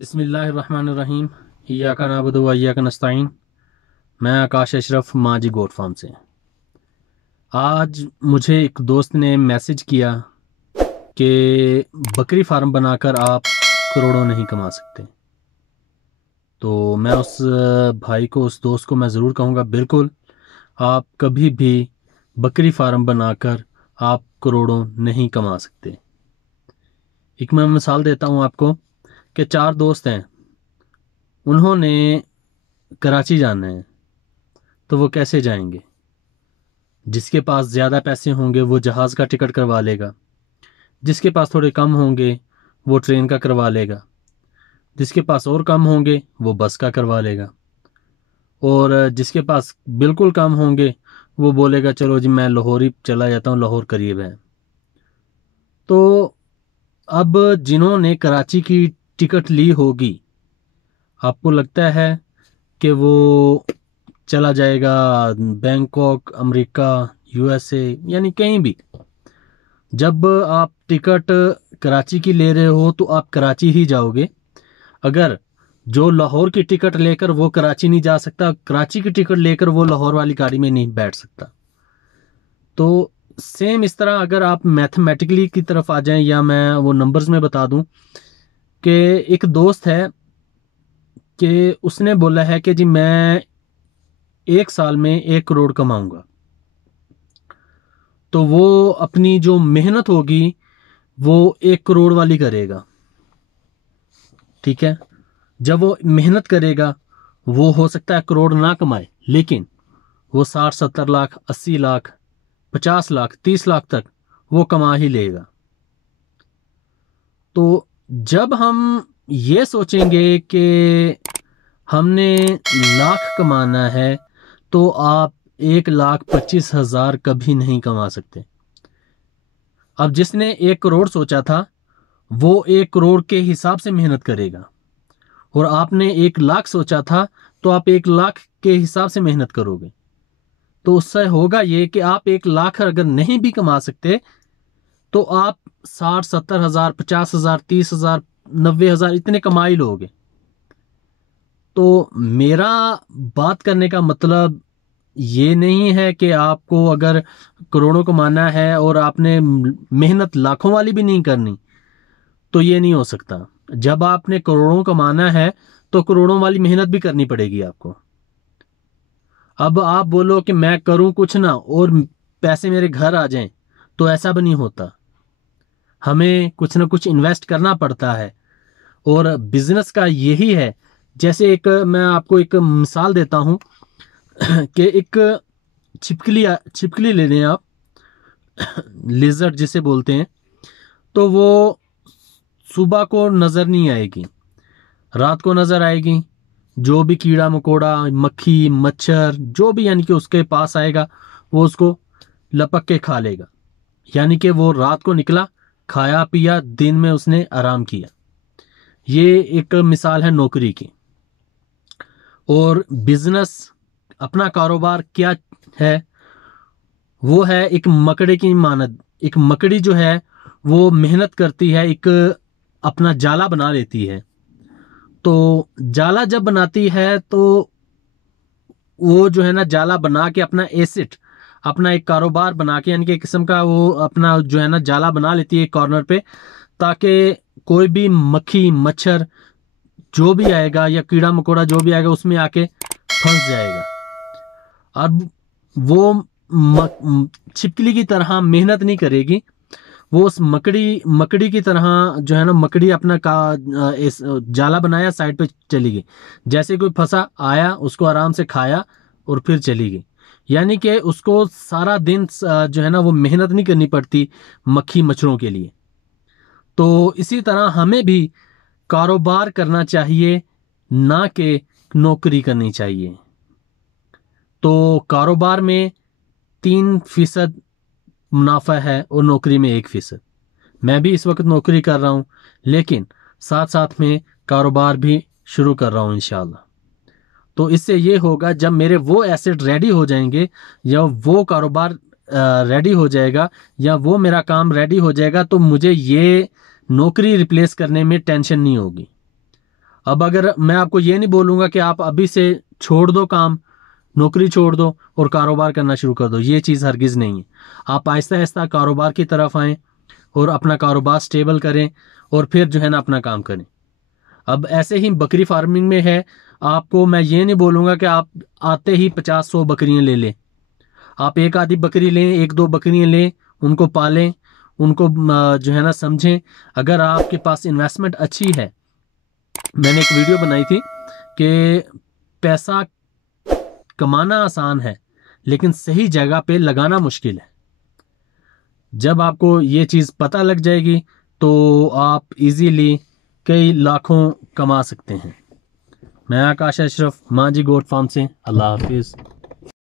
बिस्मिल्लाहिर्रहमानिर्रहीम। इय्याका नअबुदु व इय्याका नस्तईन। मैं आकाश अशरफ माजी गोट फार्म से। आज मुझे एक दोस्त ने मैसेज किया कि बकरी फार्म बनाकर आप करोड़ों नहीं कमा सकते। तो मैं उस भाई को, उस दोस्त को मैं ज़रूर कहूँगा, बिल्कुल आप कभी भी बकरी फार्म बनाकर आप करोड़ों नहीं कमा सकते। एक मैं मिसाल देता हूँ आपको कि 4 दोस्त हैं, उन्होंने कराची जाना है, तो वो कैसे जाएंगे? जिसके पास ज़्यादा पैसे होंगे वो जहाज़ का टिकट करवा लेगा, जिसके पास थोड़े कम होंगे वो ट्रेन का करवा लेगा, जिसके पास और कम होंगे वो बस का करवा लेगा, और जिसके पास बिल्कुल कम होंगे वो बोलेगा चलो जी मैं लाहौर ही चला जाता हूँ, लाहौर करीब है। तो अब जिन्होंने कराची की टिकट ली होगी, आपको लगता है कि वो चला जाएगा बैंकॉक, अमेरिका, यूएसए, यानी कहीं भी? जब आप टिकट कराची की ले रहे हो तो आप कराची ही जाओगे। अगर जो लाहौर की टिकट लेकर वो कराची नहीं जा सकता, कराची की टिकट लेकर वो लाहौर वाली गाड़ी में नहीं बैठ सकता। तो सेम इस तरह अगर आप मैथमेटिकली की तरफ आ जाएं, या मैं वो नंबर्स में बता दूं कि एक दोस्त है कि उसने बोला है कि जी मैं 1 साल में 1 करोड़ कमाऊंगा। तो वो अपनी जो मेहनत होगी वो 1 करोड़ वाली करेगा, ठीक है? जब वो मेहनत करेगा वो हो सकता है करोड़ ना कमाए, लेकिन वो 60-70 लाख, 80 लाख, 50 लाख, 30 लाख तक वो कमा ही लेगा। तो जब हम ये सोचेंगे कि हमने लाख कमाना है, तो आप 1,25,000 कभी नहीं कमा सकते। अब जिसने 1 करोड़ सोचा था वो 1 करोड़ के हिसाब से मेहनत करेगा, और आपने 1 लाख सोचा था तो आप 1 लाख के हिसाब से मेहनत करोगे। तो उससे होगा ये कि आप 1 लाख अगर नहीं भी कमा सकते तो आप 60-70 हज़ार, 50 हज़ार, 30 हज़ार, 90 हज़ार इतने कमा ही लोगे। तो मेरा बात करने का मतलब ये नहीं है कि आपको अगर करोड़ों कमाना है और आपने मेहनत लाखों वाली भी नहीं करनी, तो ये नहीं हो सकता। जब आपने करोड़ों कमाना है तो करोड़ों वाली मेहनत भी करनी पड़ेगी आपको। अब आप बोलो कि मैं करूं कुछ ना और पैसे मेरे घर आ जाएं, तो ऐसा भी नहीं होता। हमें कुछ ना कुछ इन्वेस्ट करना पड़ता है, और बिजनेस का यही है। जैसे एक मैं आपको एक मिसाल देता हूं कि एक छिपकली ले लें आप, लिजर्ड जिसे बोलते हैं। तो वो सुबह को नजर नहीं आएगी, रात को नजर आएगी। जो भी कीड़ा मकोड़ा, मक्खी, मच्छर, जो भी यानी कि उसके पास आएगा वो उसको लपक के खा लेगा। यानी कि वो रात को निकला, खाया पिया, दिन में उसने आराम किया। ये एक मिसाल है नौकरी की। और बिजनेस, अपना कारोबार क्या है? वो है एक मकड़े की मानद। एक मकड़ी जो है वो मेहनत करती है, एक अपना जाला बना लेती है। तो जाला जब बनाती है तो वो जो है ना, जाला बना के अपना एसेट, अपना एक कारोबार बना के, यानी कि एक किस्म का वो अपना जो है ना जाला बना लेती है एक कॉर्नर पे, ताकि कोई भी मक्खी, मच्छर जो भी आएगा या कीड़ा मकोड़ा जो भी आएगा उसमें आके फंस जाएगा। अब वो छिपकली की तरह मेहनत नहीं करेगी, वो उस मकड़ी की तरह जो है ना, मकड़ी अपना इस जाला बनाया, साइड पे चली गई। जैसे कोई फंसा आया, उसको आराम से खाया और फिर चली गई। यानी कि उसको सारा दिन जो है ना वो मेहनत नहीं करनी पड़ती मक्खी मच्छरों के लिए। तो इसी तरह हमें भी कारोबार करना चाहिए, ना कि नौकरी करनी चाहिए। तो कारोबार में 3% मुनाफा है और नौकरी में 1%। मैं भी इस वक्त नौकरी कर रहा हूं, लेकिन साथ साथ में कारोबार भी शुरू कर रहा हूं इंशाल्लाह। तो इससे ये होगा, जब मेरे वो एसेट रेडी हो जाएंगे, या वो कारोबार रेडी हो जाएगा, या वो मेरा काम रेडी हो जाएगा, तो मुझे ये नौकरी रिप्लेस करने में टेंशन नहीं होगी। اب اگر میں آپ کو یہ نہیں بولوں گا کہ آپ ابھی سے چھوڑ دو کام، نوکری چھوڑ دو اور کاروبار کرنا شروع کر دو، یہ چیز ہرگز نہیں ہے۔ آپ آہستہ آہستہ کاروبار کی طرف آئیں اور اپنا کاروبار سٹیبل کریں اور پھر جو ہے نا اپنا کام کریں۔ اب ایسے ہی بکری فارمنگ میں ہے، آپ کو میں یہ نہیں بولوں گا کہ آپ آتے ہی 50-100 بکریاں لے لیں۔ آپ ایک آدھی بکری لیں، 1-2 بکریاں لیں، ان کو پالیں، ان کو جو ہے نا سمجھیں۔ اگر آپ کے پاس انویسٹمنٹ اچھی ہے، میں نے ایک ویڈیو بنائی تھی کہ پیسہ کمانا آسان ہے لیکن صحیح جگہ پہ لگانا مشکل ہے۔ جب آپ کو یہ چیز پتہ لگ جائے گی تو آپ ایزیلی کئی لاکھوں کما سکتے ہیں۔ میں آکاش اشرف، ماں جی گوٹ فارم سے، اللہ حافظ۔